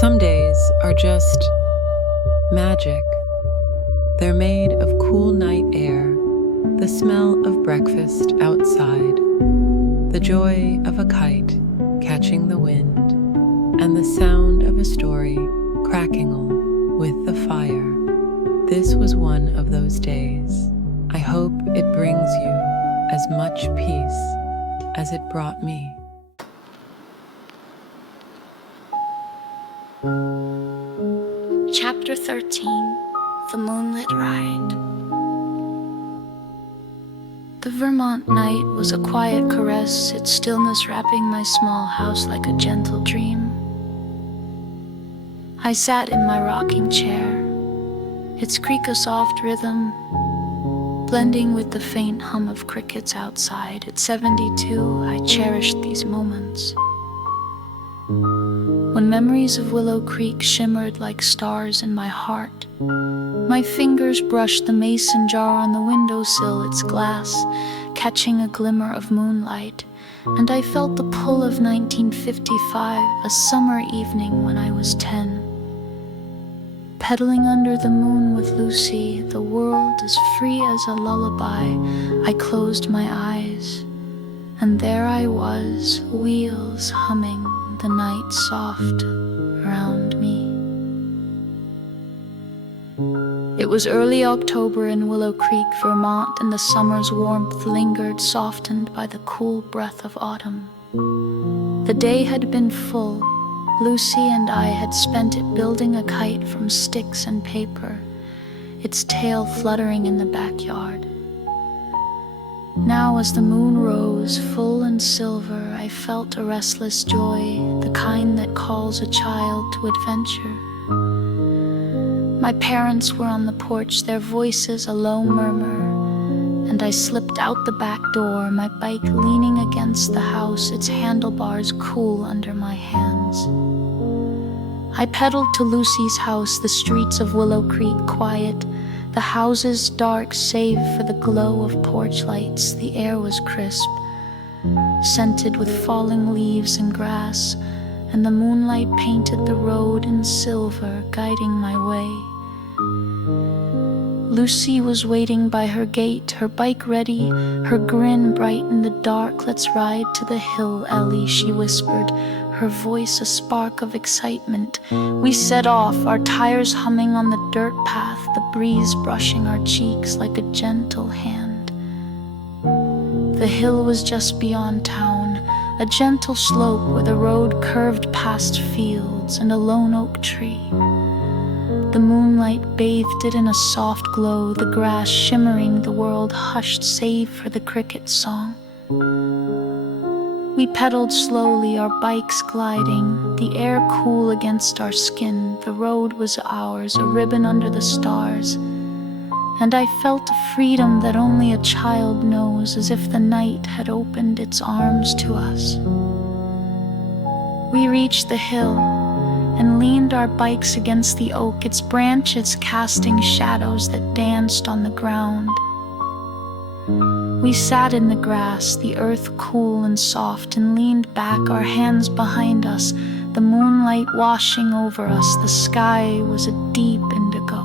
Some days are just magic. They're made of cool night air, the smell of breakfast outside, the joy of a kite catching the wind, and the sound of a story crackingle with the fire. This was one of those days. I hope it brings you as much peace as it brought me. Chapter 13, The Moonlit Ride. The Vermont night was a quiet caress, its stillness wrapping my small house like a gentle dream. I sat in my rocking chair, its creak a soft rhythm, blending with the faint hum of crickets outside. At 72, I cherished these moments. When memories of Willow Creek shimmered like stars in my heart, my fingers brushed the mason jar on the windowsill, its glass catching a glimmer of moonlight, and I felt the pull of 1955, a summer evening when I was 10. Pedaling under the moon with Lucy, the world as free as a lullaby. I closed my eyes, and there I was, wheels humming, the night soft around me. It was early October in Willow Creek, Vermont, and the summer's warmth lingered, softened by the cool breath of autumn. The day had been full. Lucy and I had spent it building a kite from sticks and paper, its tail fluttering in the backyard. Now, as the moon rose, full and silver, I felt a restless joy, the kind that calls a child to adventure. My parents were on the porch, their voices a low murmur, and I slipped out the back door, my bike leaning against the house, its handlebars cool under my hands. I pedaled to Lucy's house, the streets of Willow Creek quiet, the houses dark save for the glow of porch lights. The air was crisp, scented with falling leaves and grass, and the moonlight painted the road in silver, guiding my way. Lucy was waiting by her gate, her bike ready, her grin bright in the dark. "Let's ride to the hill, Ellie," she whispered, her voice a spark of excitement. We set off, our tires humming on the dirt path, the breeze brushing our cheeks like a gentle hand. The hill was just beyond town, a gentle slope where the road curved past fields and a lone oak tree. The moonlight bathed it in a soft glow, the grass shimmering, the world hushed save for the cricket song. We pedaled slowly, our bikes gliding, the air cool against our skin. The road was ours, a ribbon under the stars, and I felt a freedom that only a child knows, as if the night had opened its arms to us. We reached the hill and leaned our bikes against the oak, its branches casting shadows that danced on the ground. We sat in the grass, the earth cool and soft, and leaned back, our hands behind us, the moonlight washing over us. The sky was a deep indigo,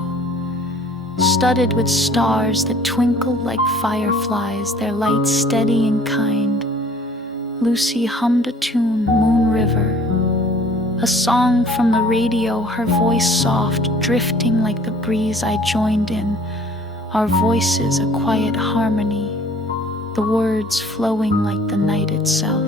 studded with stars that twinkled like fireflies, their light steady and kind. Lucy hummed a tune, Moon River, a song from the radio, her voice soft, drifting like the breeze. I joined in, our voices a quiet harmony, the words flowing like the night itself.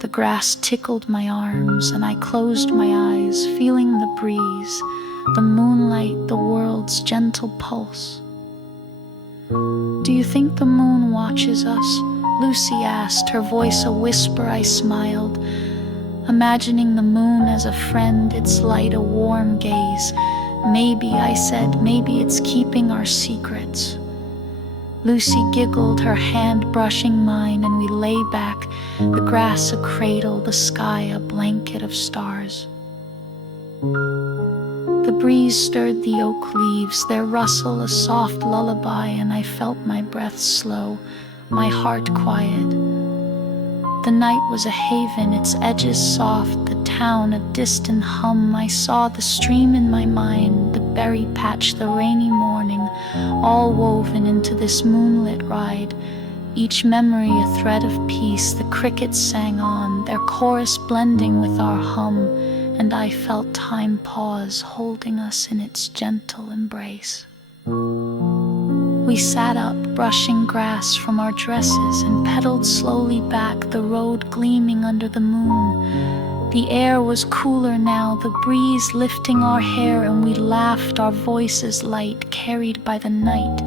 The grass tickled my arms, and I closed my eyes, feeling the breeze, the moonlight, the world's gentle pulse. "Do you think the moon watches us?" Lucy asked, her voice a whisper. I smiled, imagining the moon as a friend, its light a warm gaze. "Maybe," I said, "maybe it's keeping our secrets." Lucy giggled, her hand brushing mine, and we lay back, the grass a cradle, the sky a blanket of stars. The breeze stirred the oak leaves, their rustle a soft lullaby, and I felt my breath slow, my heart quiet. The night was a haven, its edges soft, the town a distant hum. I saw the stream in my mind, the berry patch, the rainy morning, all woven into this moonlit ride. Each memory a thread of peace. The crickets sang on, their chorus blending with our hum, and I felt time pause, holding us in its gentle embrace. We sat up, brushing grass from our dresses, and pedaled slowly back, the road gleaming under the moon. The air was cooler now, the breeze lifting our hair, and we laughed, our voices light, carried by the night.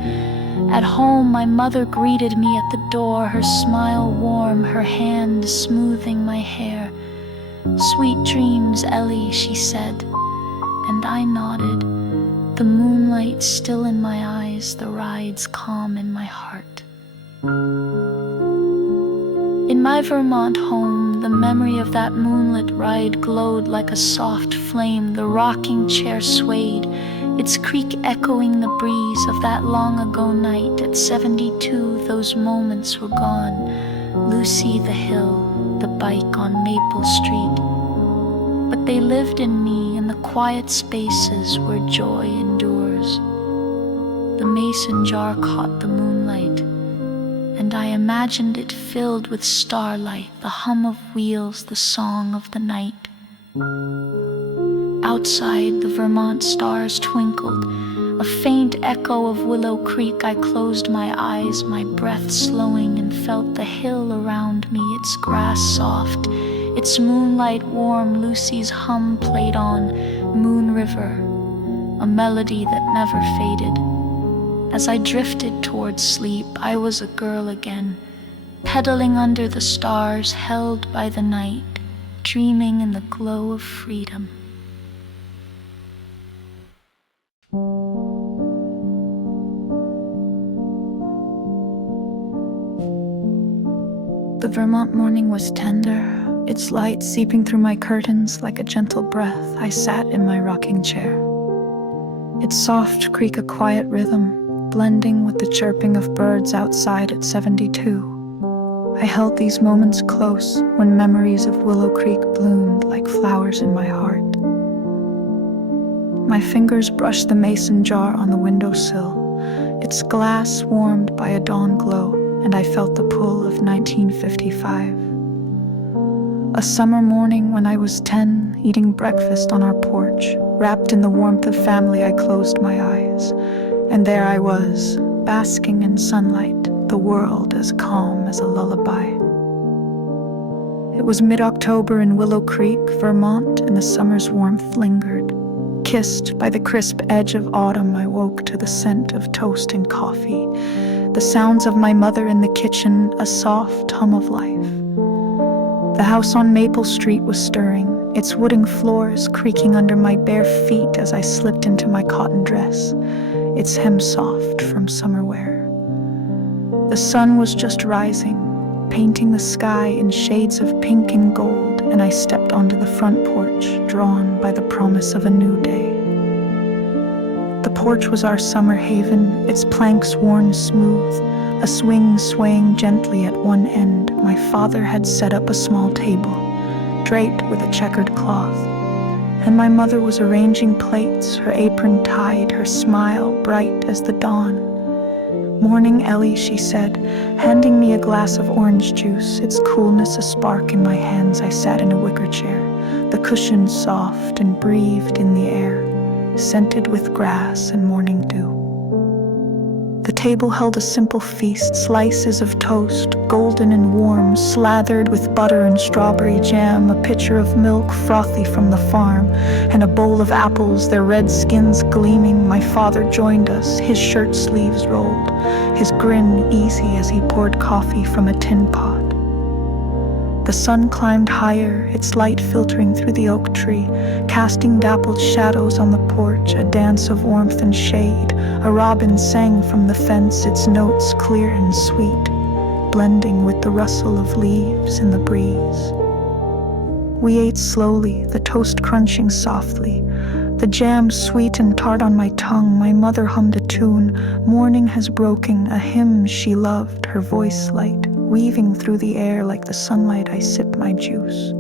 At home, my mother greeted me at the door, her smile warm, her hand smoothing my hair. "Sweet dreams, Ellie," she said, and I nodded. The moonlight still in my eyes, the rides calm in my heart. In my Vermont home, the memory of that moonlit ride glowed like a soft flame. The rocking chair swayed, its creak echoing the breeze of that long ago night. At 72, those moments were gone. Lucy the hill, the bike on Maple Street. But they lived in me, in the quiet spaces where joy endures. The mason jar caught the moonlight, and I imagined it filled with starlight, the hum of wheels, the song of the night. Outside, the Vermont stars twinkled, a faint echo of Willow Creek. I closed my eyes, my breath slowing, and felt the hill around me, its grass soft, its moonlight warm. Lucy's hum played on, Moon River, a melody that never faded. As I drifted towards sleep, I was a girl again, pedaling under the stars, held by the night, dreaming in the glow of freedom. The Vermont morning was tender, its light seeping through my curtains like a gentle breath. I sat in my rocking chair, its soft creak a quiet rhythm, blending with the chirping of birds outside at 72. I held these moments close when memories of Willow Creek bloomed like flowers in my heart. My fingers brushed the mason jar on the windowsill, its glass warmed by a dawn glow, and I felt the pull of 1955. A summer morning when I was 10, eating breakfast on our porch. Wrapped in the warmth of family, I closed my eyes, and there I was, basking in sunlight, the world as calm as a lullaby. It was mid-October in Willow Creek, Vermont, and the summer's warmth lingered. Kissed by the crisp edge of autumn, I woke to the scent of toast and coffee, the sounds of my mother in the kitchen, a soft hum of life. The house on Maple Street was stirring, its wooden floors creaking under my bare feet as I slipped into my cotton dress, its hem soft from summer wear. The sun was just rising, painting the sky in shades of pink and gold, and I stepped onto the front porch, drawn by the promise of a new day. The porch was our summer haven, its planks worn smooth, a swing swaying gently at one end. My father had set up a small table, draped with a checkered cloth, and my mother was arranging plates, her apron tied, her smile bright as the dawn. "Morning, Ellie," she said, handing me a glass of orange juice, its coolness a spark in my hands. I sat in a wicker chair, the cushion soft and breathed in the air, scented with grass and morning dew. The table held a simple feast, slices of toast, golden and warm, slathered with butter and strawberry jam, a pitcher of milk frothy from the farm, and a bowl of apples, their red skins gleaming. My father joined us, his shirt sleeves rolled, his grin easy as he poured coffee from a tin pot. The sun climbed higher, its light filtering through the oak tree, casting dappled shadows on the porch, a dance of warmth and shade. A robin sang from the fence, its notes clear and sweet, blending with the rustle of leaves in the breeze. We ate slowly, the toast crunching softly, the jam sweet and tart on my tongue. My mother hummed a tune, "Morning has broken," a hymn she loved, her voice light, weaving through the air like the sunlight. I sipped my juice,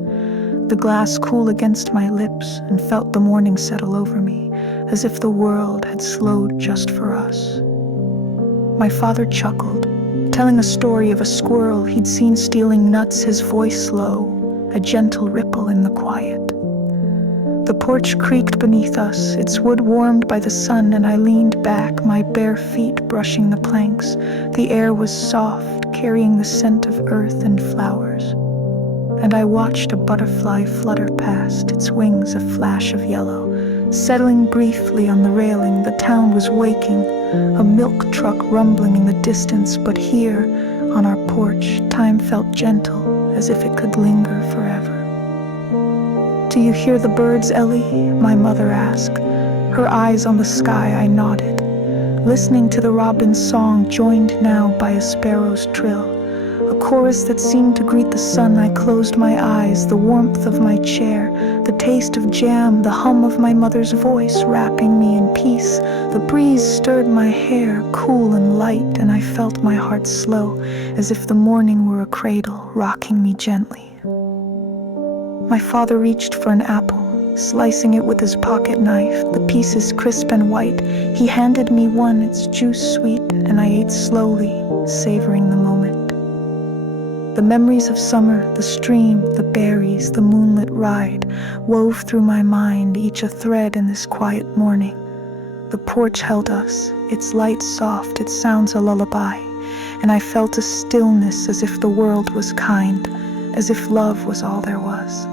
the glass cool against my lips, and felt the morning settle over me, as if the world had slowed just for us. My father chuckled, telling a story of a squirrel he'd seen stealing nuts, his voice slow, a gentle ripple in the quiet. The porch creaked beneath us, its wood warmed by the sun, and I leaned back, my bare feet brushing the planks. The air was soft, carrying the scent of earth and flowers. And I watched a butterfly flutter past, its wings a flash of yellow. Settling briefly on the railing, the town was waking, a milk truck rumbling in the distance, but here, on our porch, time felt gentle, as if it could linger forever. "Do you hear the birds, Ellie?" my mother asked. Her eyes on the sky, I nodded, listening to the robin's song, joined now by a sparrow's trill. A chorus that seemed to greet the sun. I closed my eyes, the warmth of my chair, the taste of jam, the hum of my mother's voice wrapping me in peace. The breeze stirred my hair, cool and light, and I felt my heart slow, as if the morning were a cradle, rocking me gently. My father reached for an apple, slicing it with his pocket knife, the pieces crisp and white. He handed me one, its juice sweet, and I ate slowly, savoring the moment. The memories of summer, the stream, the berries, the moonlit ride, wove through my mind, each a thread in this quiet morning. The porch held us, its light soft, its sounds a lullaby, and I felt a stillness, as if the world was kind, as if love was all there was.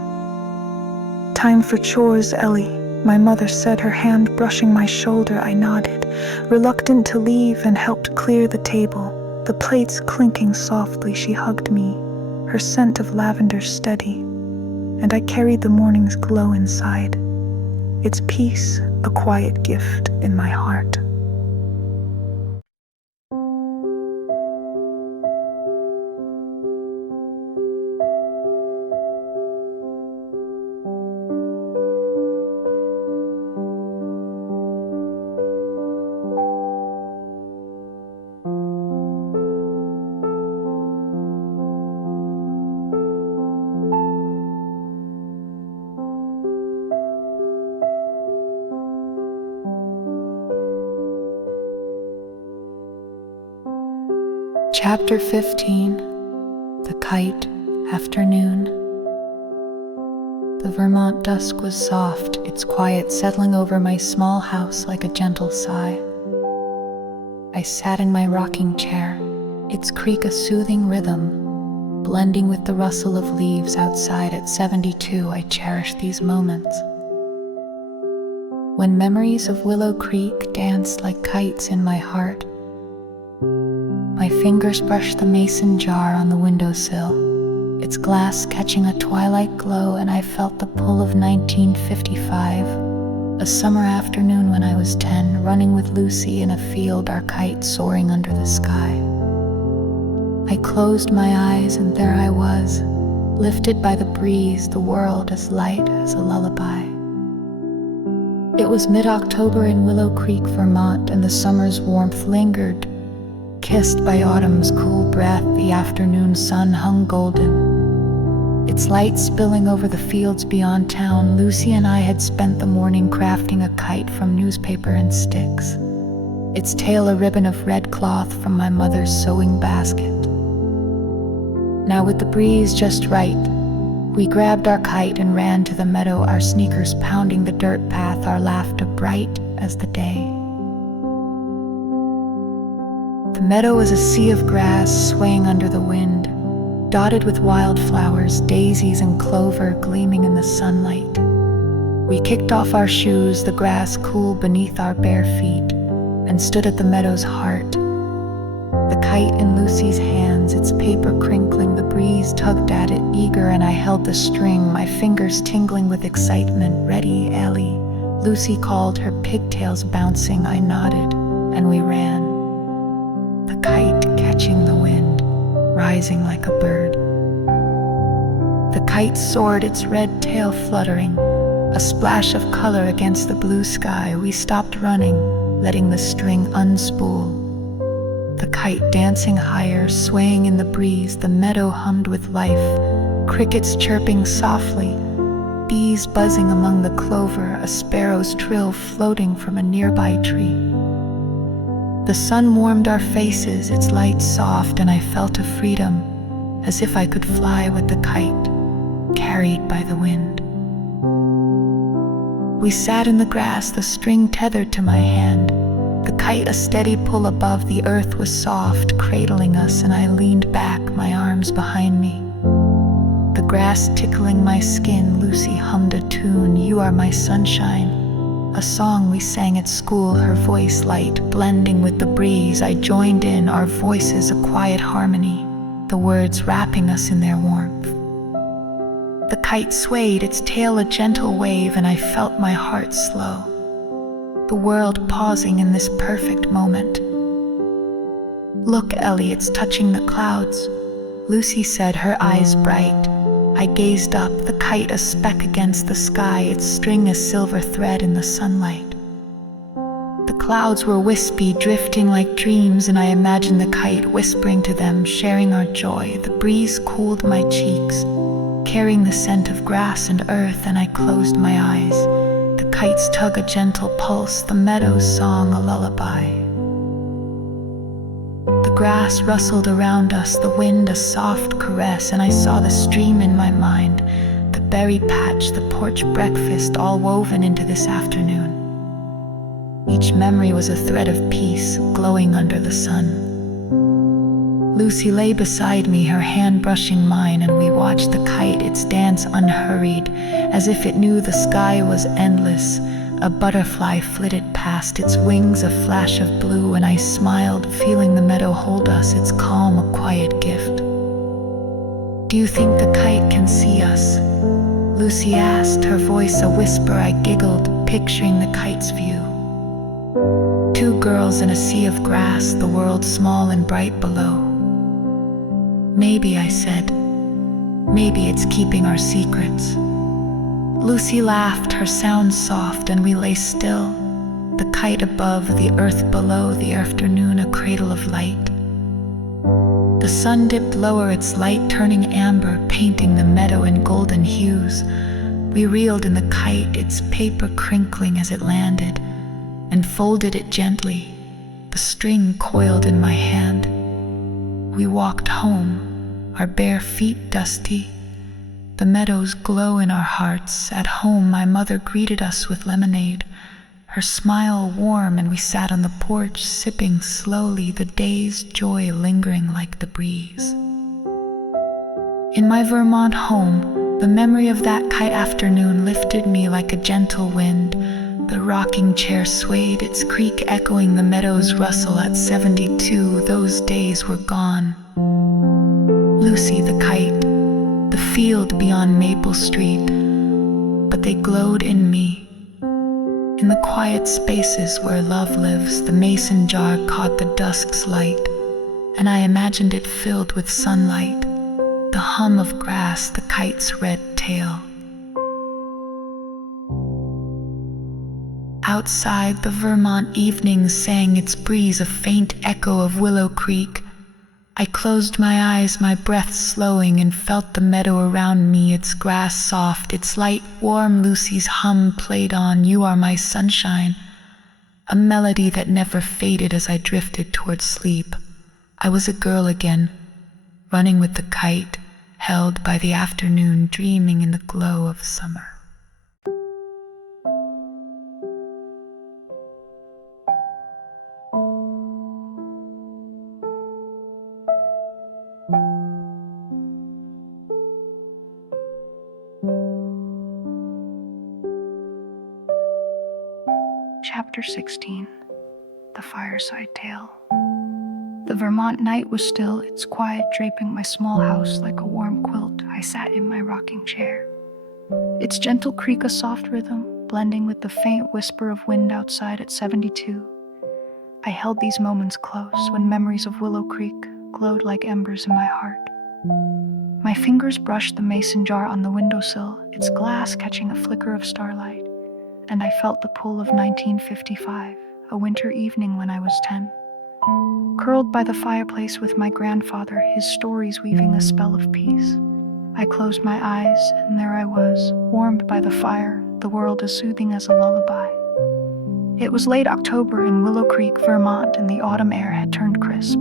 "Time for chores, Ellie," my mother said, her hand brushing my shoulder. I nodded, reluctant to leave, and helped clear the table. The plates clinking softly, she hugged me, her scent of lavender steady, and I carried the morning's glow inside, its peace a quiet gift in my heart. Chapter 15. The Kite, Afternoon. The Vermont dusk was soft, its quiet settling over my small house like a gentle sigh. I sat in my rocking chair, its creak a soothing rhythm, blending with the rustle of leaves outside. At 72, I cherish these moments, when memories of Willow Creek danced like kites in my heart. My fingers brushed the mason jar on the windowsill, its glass catching a twilight glow, and I felt the pull of 1955, a summer afternoon when I was 10, running with Lucy in a field, our kite soaring under the sky. I closed my eyes, and there I was, lifted by the breeze, the world as light as a lullaby. It was mid-October in Willow Creek, Vermont, and the summer's warmth lingered. Kissed by autumn's cool breath, the afternoon sun hung golden, its light spilling over the fields beyond town. Lucy and I had spent the morning crafting a kite from newspaper and sticks, its tail a ribbon of red cloth from my mother's sewing basket. Now, with the breeze just right, we grabbed our kite and ran to the meadow, our sneakers pounding the dirt path, our laughter bright as the day. The meadow was a sea of grass swaying under the wind, dotted with wildflowers, daisies and clover gleaming in the sunlight. We kicked off our shoes, the grass cool beneath our bare feet, and stood at the meadow's heart. The kite in Lucy's hands, its paper crinkling, the breeze tugged at it, eager, and I held the string, my fingers tingling with excitement. "Ready, Ellie?" Lucy called, her pigtails bouncing. I nodded, and we ran, the kite catching the wind, rising like a bird. The kite soared, its red tail fluttering, a splash of color against the blue sky. We stopped running, letting the string unspool. The kite dancing higher, swaying in the breeze, the meadow hummed with life, crickets chirping softly, bees buzzing among the clover, a sparrow's trill floating from a nearby tree. The sun warmed our faces, its light soft, and I felt a freedom, as if I could fly with the kite, carried by the wind. We sat in the grass, the string tethered to my hand, the kite a steady pull above. The earth was soft, cradling us, and I leaned back, my arms behind me. The grass tickling my skin, Lucy hummed a tune, "You Are My Sunshine," a song we sang at school, her voice light, blending with the breeze. I joined in, our voices a quiet harmony, the words wrapping us in their warmth. The kite swayed, its tail a gentle wave, and I felt my heart slow, the world pausing in this perfect moment. "Look, Ellie, it's touching the clouds," Lucy said, her eyes bright. I gazed up, the kite a speck against the sky, its string a silver thread in the sunlight. The clouds were wispy, drifting like dreams, and I imagined the kite whispering to them, sharing our joy. The breeze cooled my cheeks, carrying the scent of grass and earth, and I closed my eyes. The kite's tug a gentle pulse, the meadow's song a lullaby. The grass rustled around us, the wind a soft caress, and I saw the stream in my mind, the berry patch, the porch breakfast, all woven into this afternoon. Each memory was a thread of peace, glowing under the sun. Lucy lay beside me, her hand brushing mine, and we watched the kite, its dance unhurried, as if it knew the sky was endless. A butterfly flitted past, its wings a flash of blue, and I smiled, feeling the meadow hold us, its calm a quiet gift. "Do you think the kite can see us?" Lucy asked, her voice a whisper. I giggled, picturing the kite's view. Two girls in a sea of grass, the world small and bright below. "Maybe," I said, "maybe it's keeping our secrets." Lucy laughed, her sound soft, and we lay still, the kite above, the earth below, the afternoon a cradle of light. The sun dipped lower, its light turning amber, painting the meadow in golden hues. We reeled in the kite, its paper crinkling as it landed, and folded it gently, the string coiled in my hand. We walked home, our bare feet dusty, the meadow's glow in our hearts. At home, my mother greeted us with lemonade, her smile warm, and we sat on the porch, sipping slowly, the day's joy lingering like the breeze. In my Vermont home, the memory of that kite afternoon lifted me like a gentle wind. The rocking chair swayed, its creak echoing the meadow's rustle. At 72, those days were gone. Lucy, the kite, the field beyond Maple Street, but they glowed in me. In the quiet spaces where love lives, the mason jar caught the dusk's light, and I imagined it filled with sunlight, the hum of grass, the kite's red tail. Outside, the Vermont evening sang its breeze, a faint echo of Willow Creek. I closed my eyes, my breath slowing, and felt the meadow around me, its grass soft, its light warm. Lucy's hum played on, "You Are My Sunshine," a melody that never faded as I drifted towards sleep. I was a girl again, running with the kite, held by the afternoon, dreaming in the glow of summer. Chapter 16. The Fireside Tale. The Vermont night was still, its quiet draping my small house like a warm quilt. I sat in my rocking chair, its gentle creak a soft rhythm, blending with the faint whisper of wind outside. At 72, I held these moments close, when memories of Willow Creek glowed like embers in my heart. My fingers brushed the mason jar on the windowsill, its glass catching a flicker of starlight, and I felt the pull of 1955, a winter evening when I was 10. curled by the fireplace with my grandfather, his stories weaving a spell of peace. I closed my eyes, and there I was, warmed by the fire, the world as soothing as a lullaby. It was late October in Willow Creek, Vermont, and the autumn air had turned crisp,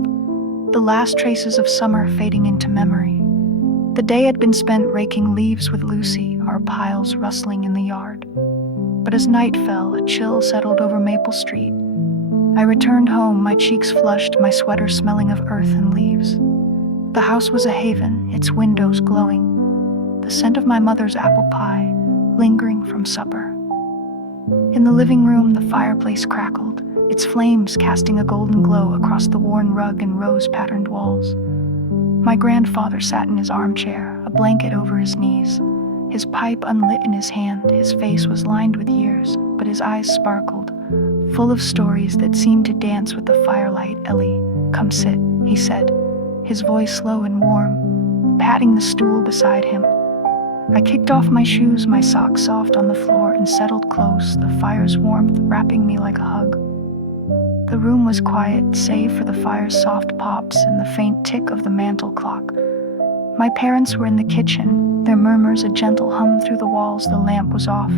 the last traces of summer fading into memory. The day had been spent raking leaves with Lucy, our piles rustling in the yard. But as night fell, a chill settled over Maple Street. I returned home, my cheeks flushed, my sweater smelling of earth and leaves. The house was a haven, its windows glowing, the scent of my mother's apple pie lingering from supper. In the living room, the fireplace crackled, its flames casting a golden glow across the worn rug and rose-patterned walls. My grandfather sat in his armchair, a blanket over his knees, his pipe unlit in his hand. His face was lined with years, but his eyes sparkled, full of stories that seemed to dance with the firelight. "Ellie, come sit," he said, his voice slow and warm, patting the stool beside him. I kicked off my shoes, my socks soft on the floor, and settled close, the fire's warmth wrapping me like a hug. The room was quiet, save for the fire's soft pops and the faint tick of the mantel clock. My parents were in the kitchen, their murmurs a gentle hum through the walls. The lamp was off,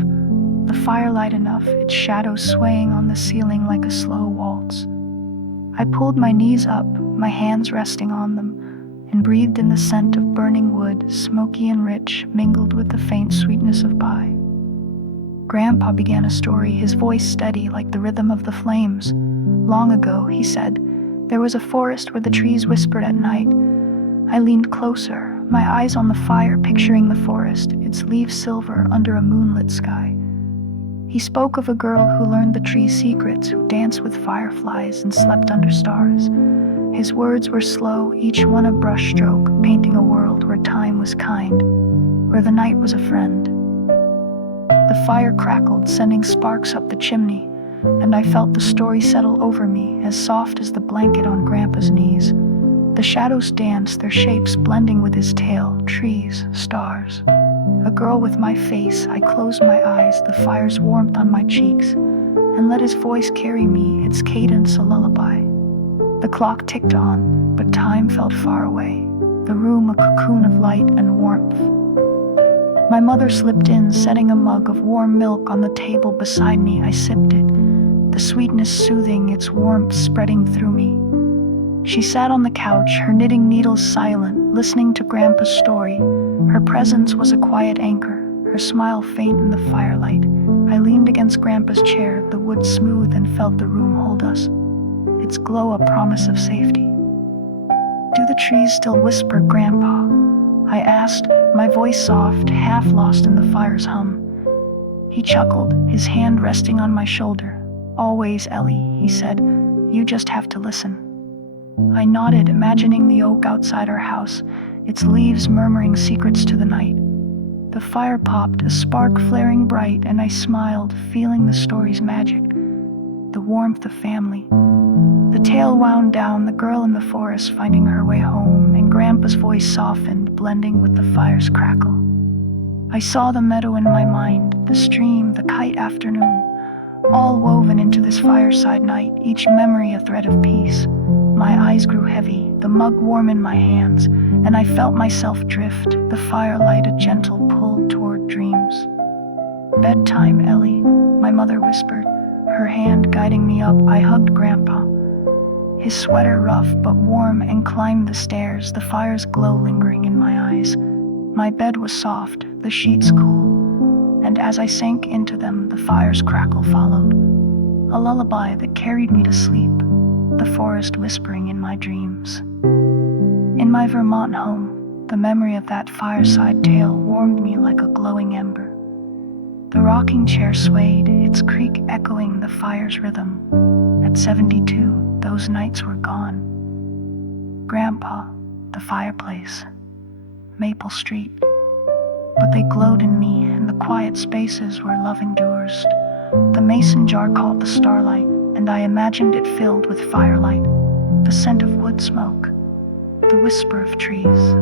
the firelight enough, its shadows swaying on the ceiling like a slow waltz. I pulled my knees up, my hands resting on them, and breathed in the scent of burning wood, smoky and rich, mingled with the faint sweetness of pie. Grandpa began a story, his voice steady like the rhythm of the flames. "Long ago," he said, "there was a forest where the trees whispered at night." I leaned closer, my eyes on the fire, picturing the forest, its leaves silver under a moonlit sky. He spoke of a girl who learned the tree's secrets, who danced with fireflies and slept under stars. His words were slow, each one a brushstroke, painting a world where time was kind, where the night was a friend. The fire crackled, sending sparks up the chimney, and I felt the story settle over me, as soft as the blanket on Grandpa's knees. The shadows danced, their shapes blending with his tale, trees, stars. A girl with my face. I closed my eyes, the fire's warmth on my cheeks, and let his voice carry me, its cadence a lullaby. The clock ticked on, but time felt far away, the room a cocoon of light and warmth. My mother slipped in, setting a mug of warm milk on the table beside me. I sipped it, the sweetness soothing, its warmth spreading through me. She sat on the couch, her knitting needles silent, listening to Grandpa's story. Her presence was a quiet anchor, her smile faint in the firelight. I leaned against Grandpa's chair, the wood smooth, and felt the room hold us, its glow a promise of safety. "Do the trees still whisper, Grandpa?" I asked, my voice soft, half lost in the fire's hum. He chuckled, his hand resting on my shoulder. "Always, Ellie," he said, "you just have to listen." I nodded, imagining the oak outside our house, its leaves murmuring secrets to the night. The fire popped, a spark flaring bright, and I smiled, feeling the story's magic, the warmth of family. The tale wound down, the girl in the forest finding her way home, and Grandpa's voice softened, blending with the fire's crackle. I saw the meadow in my mind, the stream, the kite afternoon, all woven into this fireside night, each memory a thread of peace. My eyes grew heavy, the mug warm in my hands, and I felt myself drift, the firelight a gentle pull toward dreams. "Bedtime, Ellie," my mother whispered, her hand guiding me up. I hugged Grandpa, his sweater rough but warm, and climbed the stairs, the fire's glow lingering in my eyes. My bed was soft, the sheets cool, and as I sank into them, the fire's crackle followed, a lullaby that carried me to sleep, the forest whispering in my dreams. In my Vermont home, the memory of that fireside tale warmed me like a glowing ember. The rocking chair swayed, its creak echoing the fire's rhythm. At 72, those nights were gone. Grandpa, the fireplace, Maple Street. But they glowed in me, and the quiet spaces where love endures. The mason jar caught the starlight, and I imagined it filled with firelight, the scent of wood smoke, the whisper of trees.